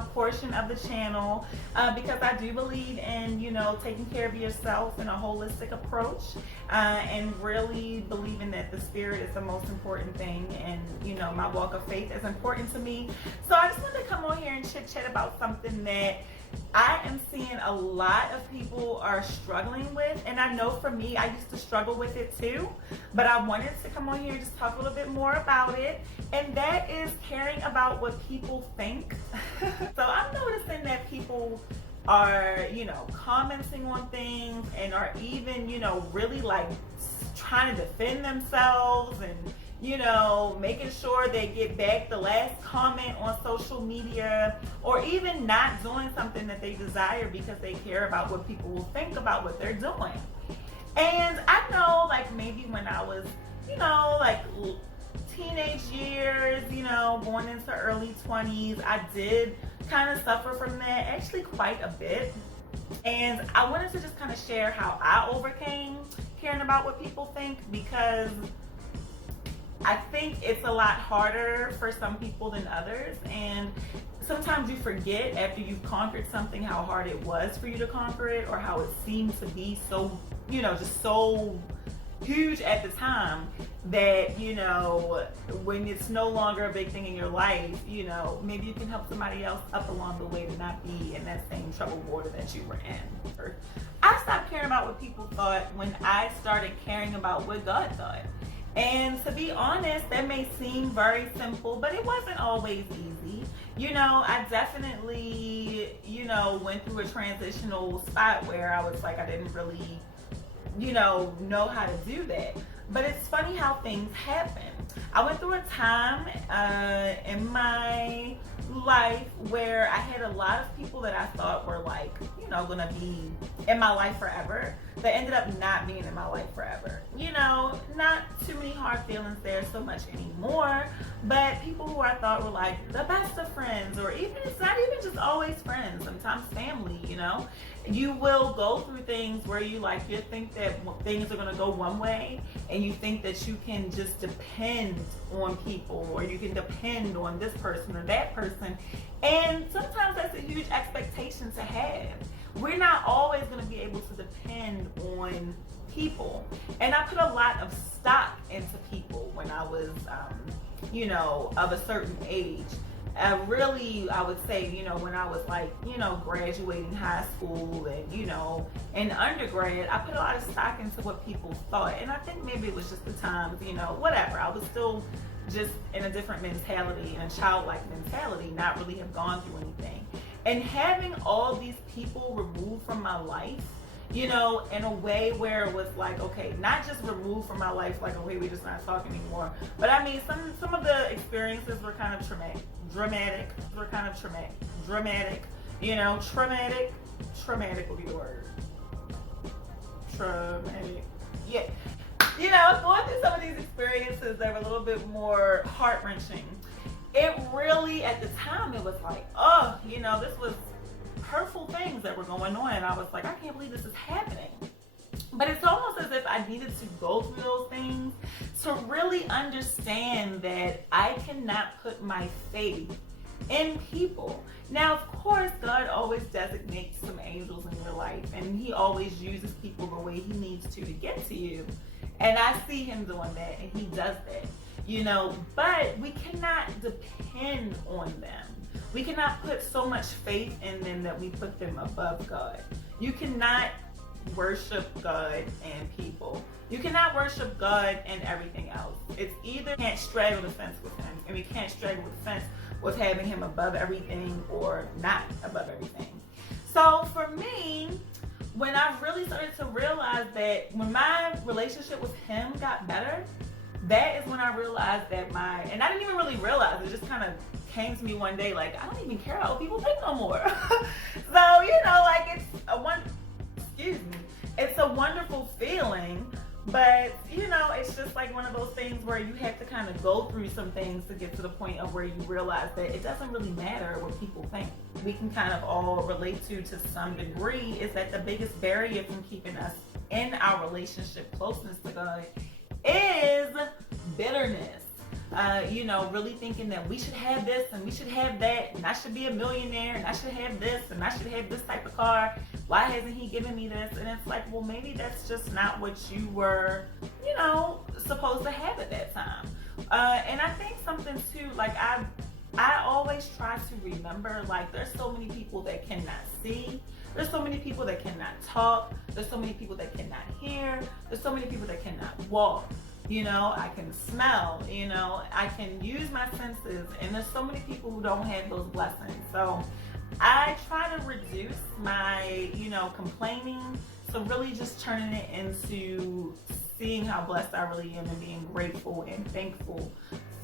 portion of the channel because I do believe in, taking care of yourself in a holistic approach and really believing that the spirit is the most important thing, and, my walk of faith is important to me. So I just wanted to come on here and chit chat about something that I am seeing a lot of people are struggling with, and I know for me, I used to struggle with it too, but I wanted to come on here and just talk a little bit more about it, and that is caring about what people think. So I'm noticing that people are, commenting on things and are even, really like trying to defend themselves and, making sure they get back the last comment on social media, or even not doing something that they desire because they care about what people will think about what they're doing. And I know, like, maybe when I was, like teenage years, going into early 20s, I did kind of suffer from that, actually quite a bit. And I wanted to just kind of share how I overcame caring about what people think, because I think it's a lot harder for some people than others, and sometimes you forget after you've conquered something how hard it was for you to conquer it, or how it seemed to be so, just so huge at the time that, when it's no longer a big thing in your life, maybe you can help somebody else up along the way to not be in that same troubled water that you were in. I stopped caring about what people thought when I started caring about what God thought. And to be honest, that may seem very simple, but it wasn't always easy. I definitely, went through a transitional spot where I was like, I didn't really, know how to do that. But it's funny how things happen. I went through a time in my life where I had a lot of people that I thought were like, gonna be in my life forever, that ended up not being in my life forever. Not too many hard feelings there so much anymore, but people who I thought were like the best of friends, or even, it's not even just always friends, sometimes family, you will go through things where you think that things are gonna go one way, and you think that you can just depend on people, or you can depend on this person or that person, and sometimes that's a huge expectation to have. We're not always going to be able to depend on people. And I put a lot of stock into people when I was, of a certain age. I would say, when I was like, graduating high school and, in undergrad, I put a lot of stock into what people thought. And I think maybe it was just the times, whatever. I was still just in a different mentality, and a childlike mentality, not really have gone through anything. And having all these people removed from my life, in a way where it was like, okay, not just removed from my life, like, okay, we're just not talking anymore. But I mean, some of the experiences were kind of traumatic, traumatic would be the word. Traumatic, yeah. Going through some of these experiences that were a little bit more heart-wrenching, it really, at the time, it was like, this was hurtful things that were going on, and I was like, I can't believe this is happening. But it's almost as if I needed to go through those things to really understand that I cannot put my faith in people. Now, of course, God always designates some angels in your life, and He always uses people the way He needs to get to you. And I see Him doing that, and He does that. But we cannot depend on them. We cannot put so much faith in them that we put them above God. You cannot worship God and people. You cannot worship God and everything else. It's either can't straddle the fence with Him, and we can't straddle the fence with having Him above everything or not above everything. So for me, when I really started to realize that when my relationship with Him got better, that is when I realized that and I didn't even really realize, it just kind of came to me one day, like, I don't even care how people think no more. So, like, it's a wonderful feeling, but, it's just like one of those things where you have to kind of go through some things to get to the point of where you realize that it doesn't really matter what people think. We can kind of all relate to some degree, is that the biggest barrier from keeping us in our relationship closeness to God is bitterness. you know, really thinking that we should have this and we should have that, and I should be a millionaire, and I should have this, and I should have this type of car. Why hasn't he given me this? And it's like, well, maybe that's just not what you were, you know, supposed to have at that time. And I think something too, like I always try to remember, like, there's so many people that cannot see. There's so many people that cannot talk. There's so many people that cannot hear. There's so many people that cannot walk. You know, I can smell, you know, I can use my senses, and there's so many people who don't have those blessings. So I try to reduce my, you know, complaining, so really just turning it into seeing how blessed I really am and being grateful and thankful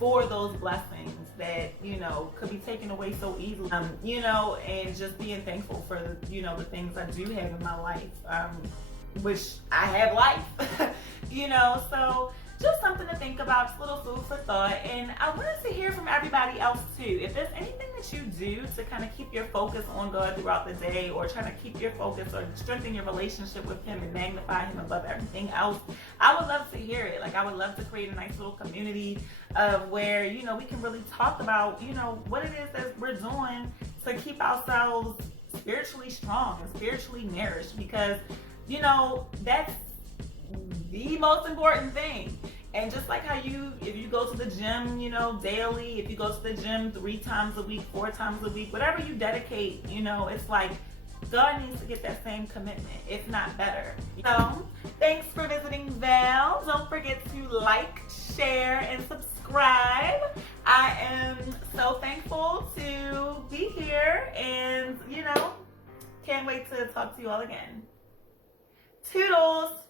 for those blessings that, you know, could be taken away so easily, you know, and just being thankful for, you know, the things I do have in my life, which I have life, you know, so just something to think about, just a little food for thought. And I wanted to hear from everybody else too. If there's anything that you do to kind of keep your focus on God throughout the day, or trying to keep your focus or strengthen your relationship with Him and magnify Him above everything else, I would love to hear it. Like, I would love to create a nice little community of where, you know, we can really talk about, you know, what it is that we're doing to keep ourselves spiritually strong and spiritually nourished, because, you know, that's the most important thing. And just like how if you go to the gym, you know, daily, if you go to the gym 3 times a week, 4 times a week, whatever you dedicate, you know, it's like God needs to get that same commitment, if not better. So thanks for visiting Val. Don't forget to like, share, and subscribe. I am so thankful to be here, and, you know, can't wait to talk to you all again. Toodles!